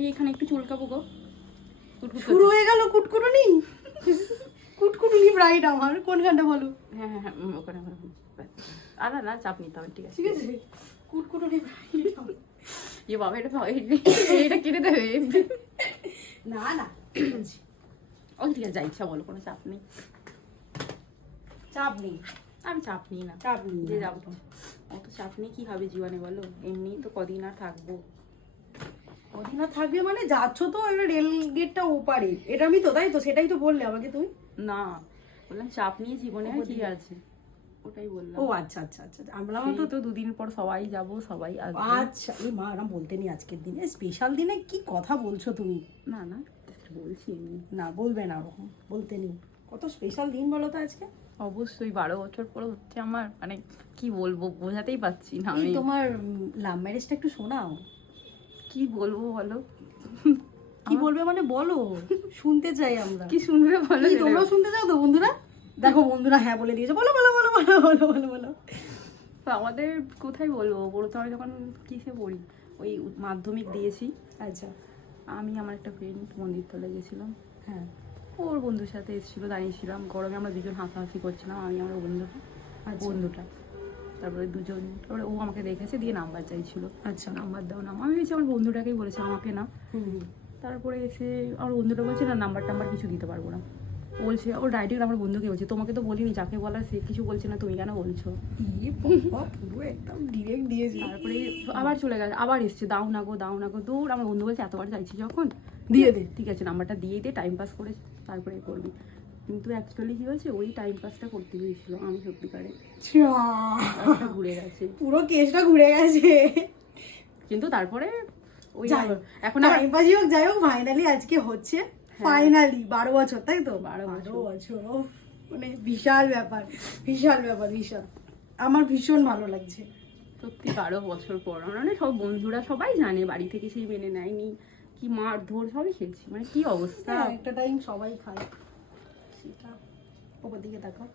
এইখানে একটু চুলকাবো গো। শুরু হয়ে গেল কুটকুটুনি। কুটকুটুনি ব্রাইড আমার কোনখানটা বলো? হ্যাঁ হ্যাঁ হ্যাঁ ওখানে আর না চাপ নিতে হবে, ঠিক আছে ঠিক আছে কুটকুটুনি ব্রাইড। এ বাবা এটা কেটে দেবে। না না ও ঠিক আছে, যা ইচ্ছা বলো, কোনো চাপ নেই। চাপ নেই, আমি চাপ নিই না, চাপ নেই যে যাবো। অত চাপ নিয়ে কি হবে জীবনে বলো, এমনি তো কদিন আর থাকবো। কদিন আর থাকবে মানে যাচ্ছ তো এবার রেল গেটটা ওপারে, এটা আমি তো তাই তো, সেটাই তো বললে আমাকে তুমি। না বললাম চাপ নিয়ে জীবনে আর কি আছে, ওটাই বললাম। ও আচ্ছা আচ্ছা আচ্ছা, আমরা তো তো দুদিন পর সবাই যাব, সবাই আসবে। আচ্ছা এই মা আরাম বলতে নেই, আজকের দিনে স্পেশাল দিনে কি কথা বলছো তুমি? না না বলছি এমনি। না বলবে না ওরকম, বলতে নেই। কত স্পেশাল দিন বলো তো আজকে। অবশ্যই 12 বছর পর হচ্ছে আমার, মানে কি বলবো বোঝাতেই পারছি না এই আমি। তোমার লাভ ম্যারেজটা একটু শোনাও। কি বলবো বলো? কি বলবে মানে বলো, শুনতে চাই আমরা। কি শুনবে বলো? কি তোমরাও শুনতে চাও তো বন্ধুরা? দেখো বন্ধুরা হ্যাঁ বলে দিয়েছে, বলো বলো বলো বলো বলো বলো বলো। তো আমাদের কোথায় বলবো, বলতে আমি যখন কিসে পড়ি, ওই মাধ্যমিক দিয়েছি। আচ্ছা আমি আমার একটা ফ্রেন্ড মন্দিরতলা গেছিলাম, হ্যাঁ ওর বন্ধুর সাথে এসেছিলো, দাঁড়িয়েছিলাম গরমে, আমরা দুজন হাসাহাসি করছিলাম, আমি আমার বন্ধুটা। তারপরে দুজন, তারপরে ও আমাকে দেখেছে, দিয়ে নাম্বার চাইছিল। আচ্ছা নাম্বার দাও না, আমি ভেবেছি আমার বন্ধুটাকেই বলেছে, আমাকে না। হুম তারপরে এসে আমার বন্ধুটা বলছে না, নাম্বার টাম্বার কিছু দিতে পারবো না। ও বলছে, ওর ডাইরেক্ট আমার বন্ধুকে বলছে, তোমাকে তো বলিনি, যাকে বলার সে কিছু বলছে না, তুমি কেন বলছো? পুরো একদম ডিরেক্ট দিয়েছি। তারপরে আবার চলে গেছে, আবার এসছে, দাও না গো দাও না গো, দৌড়। আমার বন্ধু বলছে এতবার চাইছি যখন দিয়ে দে। ঠিক আছে নাম্বারটা দিয়ে দে, টাইম পাস করে তারপরে করবি। কিন্তু অ্যাকচুয়ালি কি হয়েছে, ওই টাইম পাসটা করতে গিয়েছিল, আমি সত্যিকারে ঘুরে গেছে, পুরো কেসটা ঘুরে গেছে। কিন্তু তারপরে ওই এখন টাইম পাসই হোক যাই হোক, ফাইনালি আজকে হচ্ছে, ফাইনালি 12 বছর তাই তো? 12 বছর। বছর মানে বিশাল ব্যাপার, বিশাল ব্যাপার, বিশাল। আমার ভীষণ ভালো লাগছে সত্যি 12 বছর পর। আমরা মানে সব বন্ধুরা সবাই জানে, বাড়ি থেকে সেই মেনে নেয়নি, কি মার ধর সবই খেয়েছি, মানে কি অবস্থা। একটা টাইম সবাই খায় সেটা। ওপর দিকে তাকাও,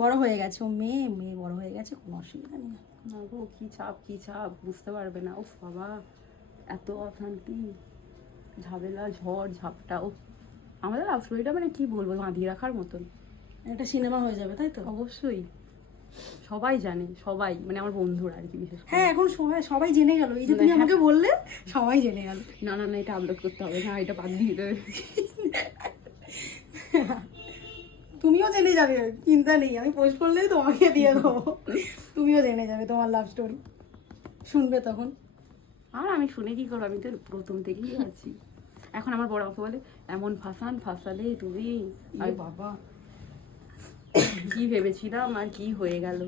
বড় হয়ে গেছে ও, মেয়ে মেয়ে বড় হয়ে গেছে, কোনো অসুবিধা নেই। না গো কি চাপ বুঝতে পারবে না। ও বাবা এত অশান্তি, ঝামেলা, ঝড় ঝাপটা। ও আমাদের লাভ স্টোরিটা মানে কি বলবো, বাঁধিয়ে রাখার মতন। একটা সিনেমা হয়ে যাবে তাই তো? অবশ্যই সবাই জানে, সবাই মানে আমার বন্ধুরা আর কি বিশেষ করে। হ্যাঁ এখন সবাই সবাই জেনে গেল, এই যে তুমি আমাকে বললে সবাই জেনে গেল। না না না এটা আপলোড করতে হবে না, এটা বাদ দিয়ে দেবে। তুমিও জেনে যাবে, চিন্তা নেই, আমি পোস্ট করলেই তোমাকে দিয়ে দেবো, তুমিও জেনে যাবে তোমার লাভ স্টোরি, শুনবে তখন। আর আমি শুনে কি করবো, আমি তো প্রথম থেকেই আছি। এখন আমার বড় আমাকে বলে, এমন ফাঁসালে তুমি, আর বাবা কি ভেবেছিলাম আর কি হয়ে গেল।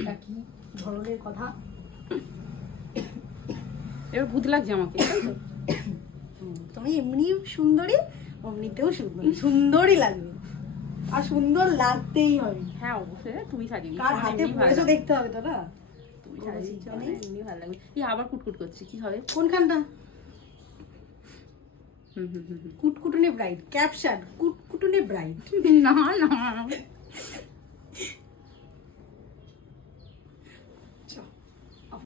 এটা কি ধরনের কথা? এবার ভূত লাগছে আমাকে, তাই তো? তুমি এমনি সুন্দরী, অমনিতেও সুন্দরী, সুন্দরই লাগবে, আর সুন্দর লাগতেই হবে। হ্যাঁ অবশ্যই, তুমি সাজিয়ে দিচ্ছ, কার আমার হাতে এমনিই ভালো পড়েছো লাগে। দেখতে হবে তো না? তুমি সাজিয়ে দিচ্ছ, আমার এমনি ভালো লাগবে। আবার কুটকুট করছি, কি হবে? কোনখানটা? হুম। কুটকুটুনি ব্রাইড, ক্যাপশন কুটকুটুনি ব্রাইড। না না